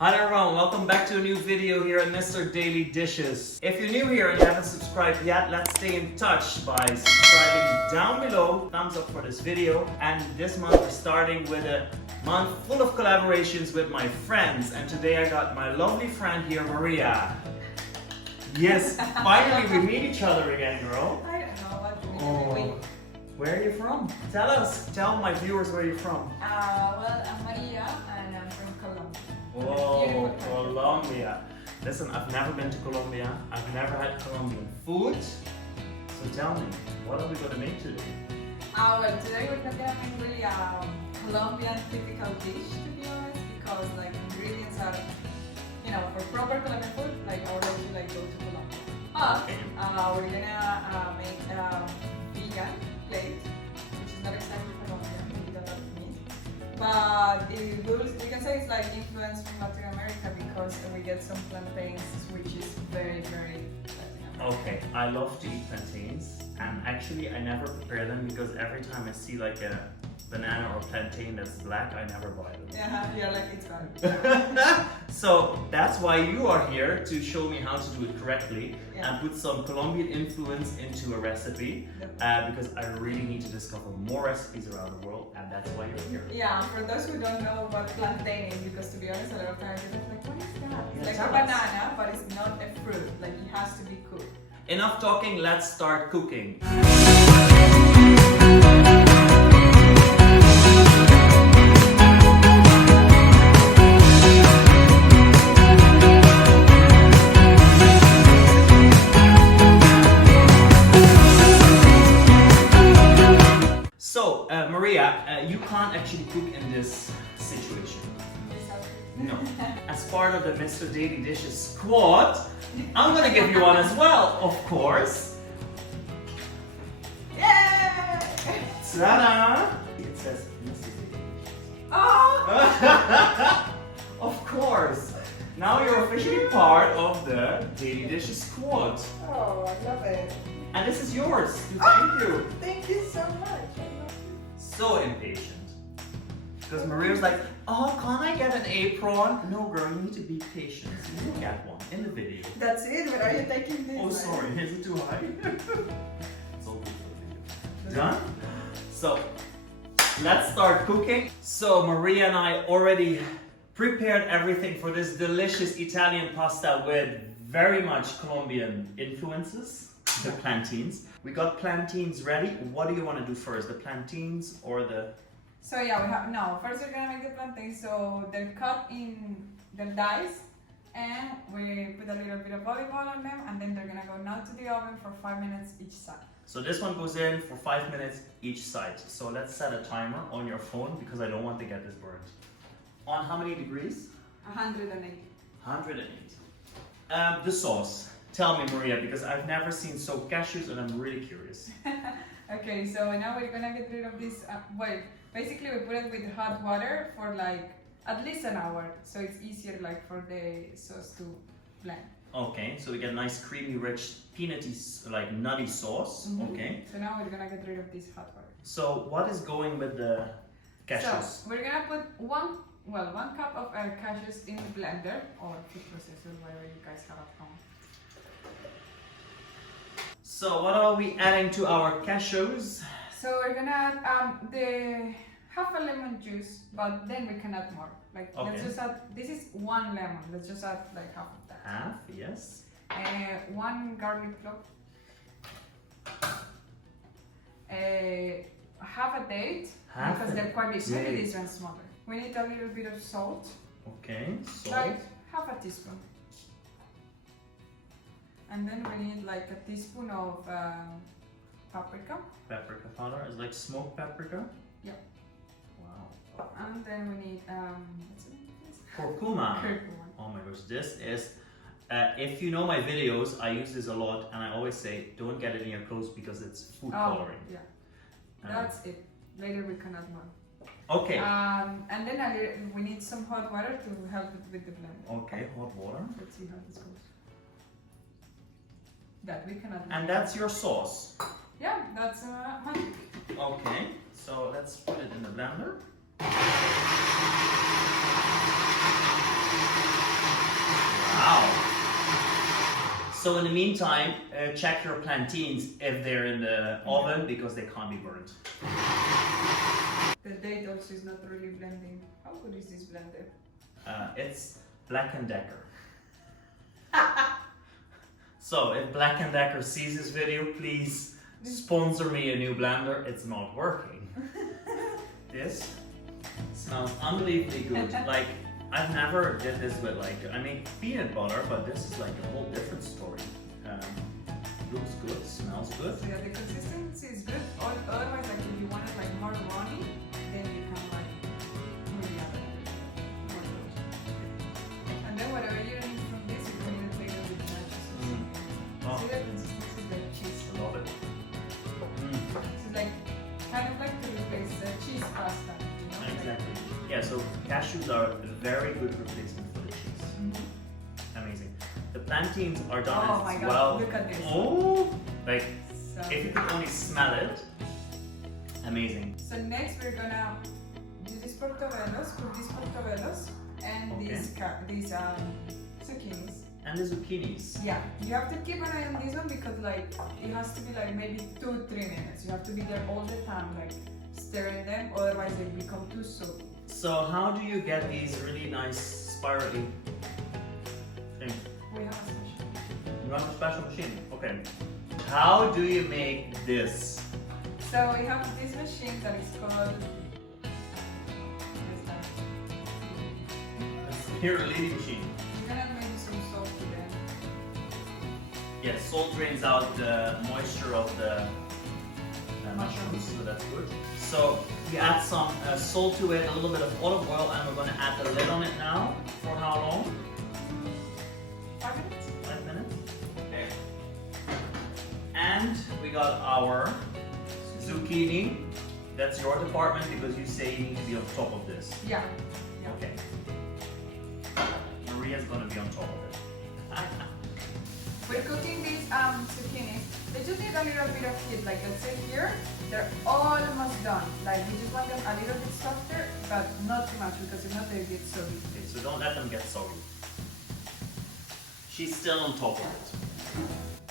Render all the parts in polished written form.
Hi everyone, welcome back to a new video here at Mr. Daily Dishes. If you're new here and you haven't subscribed yet, let's stay in touch by subscribing down below. Thumbs up for this video. And this month we're starting with a month full of collaborations with my friends. And today I got my lovely friend here, Maria. Yes, finally we meet each other again, girl. I don't know what to do. Where are you from? Tell us. Tell my viewers where you're from. Well, I'm Maria and I'm from Colombia. Whoa, Colombia. Listen, I've never been to Colombia. I've never had Colombian food. So tell me, what are we going to make today? Well, today we're not gonna make really a Colombian typical dish, to be honest, because like ingredients are, you know, for proper Colombian food, like I would like to like go to Colombia. But we're gonna make a vegan plate, which is not exactly Colombian, we eat a lot of meat. But it will, we can say it's like influence from Latin America because we get some plantains, which is very, very Latin American. Okay, I love to eat plantains, and actually I never prepare them because every time I see like a banana or plantain that's black, I never buy them. Yeah, like it's bad. So that's why you are here, to show me how to do it correctly and put some Colombian influence into a recipe. Because I really need to discover more recipes around the world, and that's why you're here. Yeah, for those who don't know what plantain is, because to be honest, a lot of times they're like, what is that? Yeah, It's like a banana, but it's not a fruit. Like it has to be cooked. Enough talking, let's start cooking. So, Maria, you can't actually cook in this situation. No. As part of the Mr. Daily Dishes squad, I'm gonna give you one as well, of course. Yay! Ta-da! It says Mr. Daily Dishes. Oh! Of course! Now you're officially part of the Daily Dishes squad. Oh, I love it. And this is yours. Thank you. Thank you so much. So impatient. Because Maria's like, oh, can't I get an apron? No, girl, you need to be patient. So you get one in the video. That's it, but are you taking this? Oh, sorry, is it too high? It's all good for the video. Done? So, let's start cooking. So, Maria and I already prepared everything for this delicious Italian pasta with very much Colombian influences, the plantains. We got plantains ready. What do you want to do first, the plantains or the... So yeah, we have, no, first we're gonna make the plantains, so they're cut in the dice, and we put a little bit of olive oil on them, and then they're gonna go now to the oven for 5 minutes each side. So this one goes in for 5 minutes each side. So let's set a timer on your phone because I don't want to get this burnt. On how many degrees? 180. 108. The sauce. Tell me, Maria, because I've never seen soaked cashews and I'm really curious. Okay, so now we're gonna get rid of this, basically we put it with hot water for like at least an hour, so it's easier like for the sauce to blend. Okay, so we get nice creamy, rich, peanutty, like nutty sauce. Okay. So now we're gonna get rid of this hot water. So what is going with the cashews? So we're gonna put one cup of cashews in the blender or food processor, whatever you guys have at home. So what are we adding to our cashews? So we're gonna add the half a lemon juice, but then we can add more. Like let's just add, this is one lemon, let's just add like half of that. Half, yes. One garlic clove. Half a date, because they're quite big. Maybe this one's smaller. We need a little bit of salt. Okay, salt. Like half a teaspoon. And then we need like a teaspoon of paprika. Paprika powder is like smoked paprika? Yeah. Wow. And then we need what's the name of this? Kurkuma. Kurkuma. Oh my gosh, this is, if you know my videos, I use this a lot and I always say, don't get it in your clothes because it's food coloring. Yeah. That's it. Later we can add more. Okay. And then we need some hot water to help it with the blend. Okay, hot water. Let's see how this goes. That we can add. And that's your sauce? Yeah, that's honey. Okay, so let's put it in the blender. So in the meantime, check your plantains if they're in the oven because they can't be burnt. The date also is not really blending. How good is this blender? It's Black & Decker. So if Black & Decker sees this video, please sponsor me a new blender. It's not working. This smells unbelievably good. Like, I've never did this with I make peanut butter, but this is like a whole different story. Looks good, smells good. So yeah, the consistency is good. Otherwise, like if you want it like more runny, then you can like really add more lotion. And then whatever you need from this, you can even take it with nachos. Oh. See the consistency is like cheese. I love it. It's like kind of like to replace the cheese pasta. You know? Exactly. Yeah, so cashews are a very good replacement for the cheese. Amazing. The plantains are done Oh as my god, well. look at this. Oh, like So if you could only smell it, amazing. So next we're gonna do these portobellos, cook these portobellos, and Okay. these zucchinis. And the zucchinis. Yeah, you have to keep an eye on this one because like it has to be like maybe 2-3 minutes. You have to be there all the time, like stirring them, otherwise they become too soapy. So how do you get these really nice spirally things? We have a special. You have a special machine. Okay. How do you make this? So we have this machine that is called. Here, a lady machine. We're gonna maybe some salt to them. Yes, salt drains out the moisture of the mushrooms, so that's good. So we add some salt to it, a little bit of olive oil, and we're going to add the lid on it now. For how long? 5 minutes. 5 minutes. Okay. And we got our zucchini. That's your department because you say you need to be on top of this. Yeah. Yeah. Okay. Maria's going to be on top of it. We're cooking these zucchini. They just need a little bit of heat. Like let's say here, they're almost done. Like we just want them a little bit softer, but not too much because if not they get soggy. Okay, so don't let them get soggy. She's still on top of it.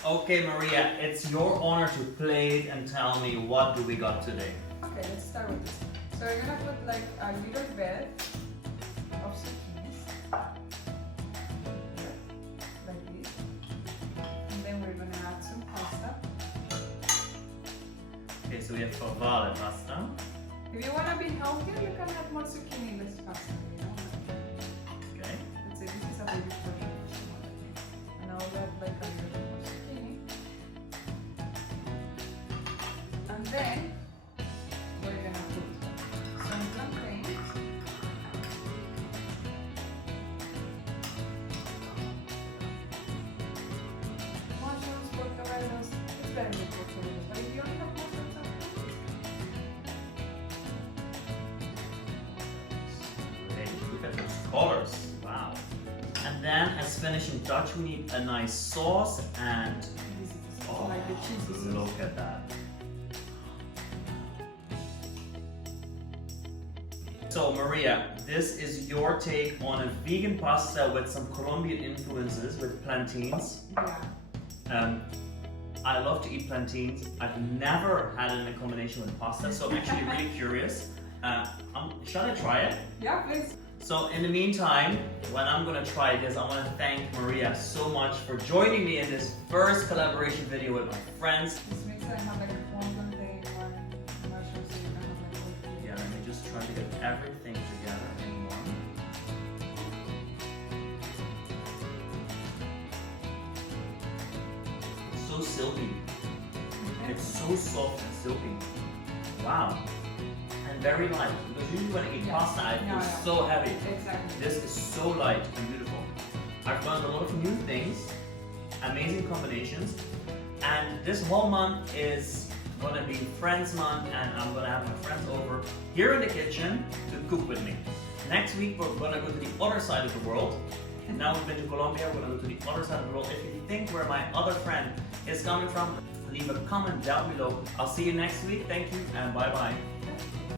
Okay, Maria, it's your honor to plate and tell me what do we got today. Okay, let's start with this. So we're gonna put like a little bed of zucchinis. Like this. And then we're gonna add some pasta. Okay, so we have favale pasta. If you wanna be healthier, you can add more zucchini, less pasta, you know? Okay. Let's say this is a baby portion for someone like me. And I'll add like a little bit more zucchini. And then we're gonna put some plantains. Mushrooms, portobellos. It's better with portobellos, but if you only have mushrooms, Great, look at those colors. Wow. And then as finishing touch, we need a nice sauce and this is oh, like the cheesy sauce. look at that. So Maria, this is your take on a vegan pasta with some Colombian influences with plantains. Yeah. I love to eat plantains. I've never had it in a combination with pasta, so I'm actually really curious. Shall I try it? Yeah, please. So in the meantime, when I'm gonna try this, I want to thank Maria so much for joining me in this first collaboration video with my friends. This makes it have like one plantain, one mushroom, so you can have like all three. Yeah, let me just try to get everything together in one. It's so silky. Okay. It's so soft and silky. Wow. And very light. Because usually when I eat Yeah. pasta, I feel No, no. so heavy. Exactly. This is so light and beautiful. I've learned a lot of new things, amazing combinations, and this whole month is gonna be Friends Month, and I'm gonna have my friends over here in the kitchen to cook with me. Next week we're gonna go to the other side of the world. Now we've been to Colombia, we're gonna go to the other side of the world. If you think where my other friend is coming from, leave a comment down below. I'll see you next week. Thank you and bye bye.